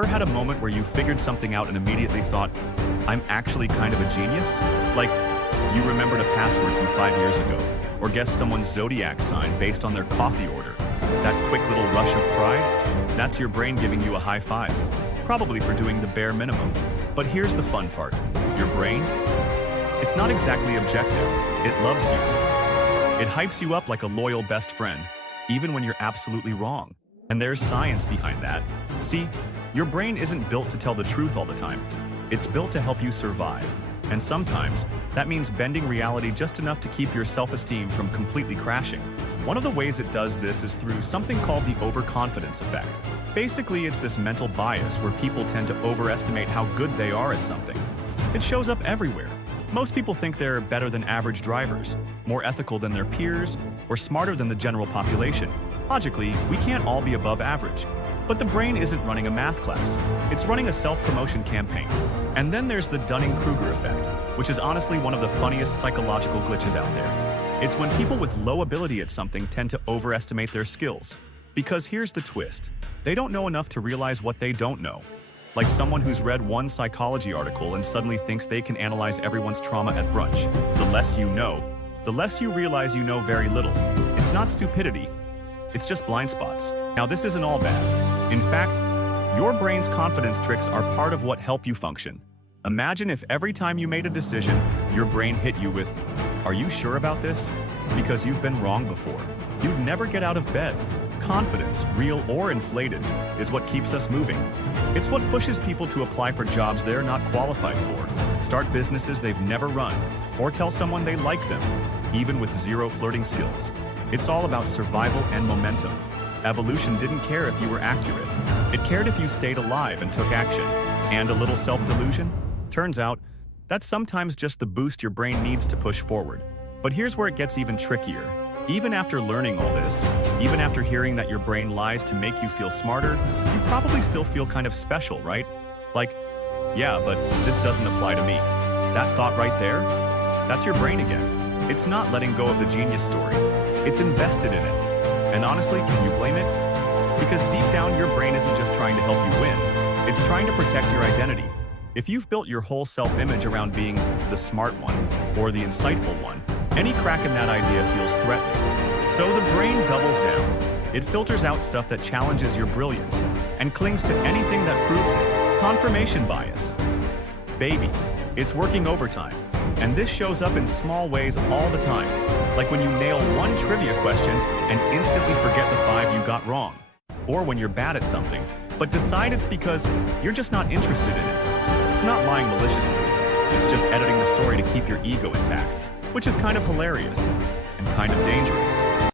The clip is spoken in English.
Ever had a moment where you figured something out and immediately thought, I'm actually kind of a genius? Like, you remembered a password from 5 years ago, or guessed someone's zodiac sign based on their coffee order. That quick little rush of pride? That's your brain giving you a high five, probably for doing the bare minimum. But here's the fun part. Your brain? It's not exactly objective. It loves you. It hypes you up like a loyal best friend, even when you're absolutely wrong. And there's science behind that. See, your brain isn't built to tell the truth all the time. It's built to help you survive. And sometimes, that means bending reality just enough to keep your self-esteem from completely crashing. One of the ways it does this is through something called the overconfidence effect. Basically, it's this mental bias where people tend to overestimate how good they are at something. It shows up everywhere. Most people think they're better than average drivers, more ethical than their peers, or smarter than the general population. Logically, we can't all be above average. But the brain isn't running a math class. It's running a self-promotion campaign. And then there's the Dunning-Kruger effect, which is honestly one of the funniest psychological glitches out there. It's when people with low ability at something tend to overestimate their skills. Because here's the twist. They don't know enough to realize what they don't know. Like someone who's read one psychology article and suddenly thinks they can analyze everyone's trauma at brunch. The less you know, the less you realize you know very little. It's not stupidity. It's just blind spots. Now, this isn't all bad. In fact, your brain's confidence tricks are part of what help you function. Imagine if every time you made a decision, your brain hit you with, "Are you sure about this?" Because you've been wrong before. You'd never get out of bed. Confidence, real or inflated, is what keeps us moving. It's what pushes people to apply for jobs they're not qualified for, start businesses they've never run, or tell someone they like them, even with zero flirting skills. It's all about survival and momentum. Evolution didn't care if you were accurate. It cared if you stayed alive and took action. And a little self-delusion? Turns out, that's sometimes just the boost your brain needs to push forward. But here's where it gets even trickier. Even after learning all this, even after hearing that your brain lies to make you feel smarter, you probably still feel kind of special, right? Like, yeah, but this doesn't apply to me. That thought right there? That's your brain again. It's not letting go of the genius story. It's invested in it. And honestly, can you blame it? Because deep down, your brain isn't just trying to help you win. It's trying to protect your identity. If you've built your whole self-image around being the smart one or the insightful one, any crack in that idea feels threatening. So the brain doubles down. It filters out stuff that challenges your brilliance and clings to anything that proves it. Confirmation bias. Baby, it's working overtime. And this shows up in small ways all the time. Like when you nail one trivia question and instantly forget the 5 you got wrong. Or when you're bad at something, but decide it's because you're just not interested in it. It's not lying maliciously. It's just editing the story to keep your ego intact, which is kind of hilarious and kind of dangerous.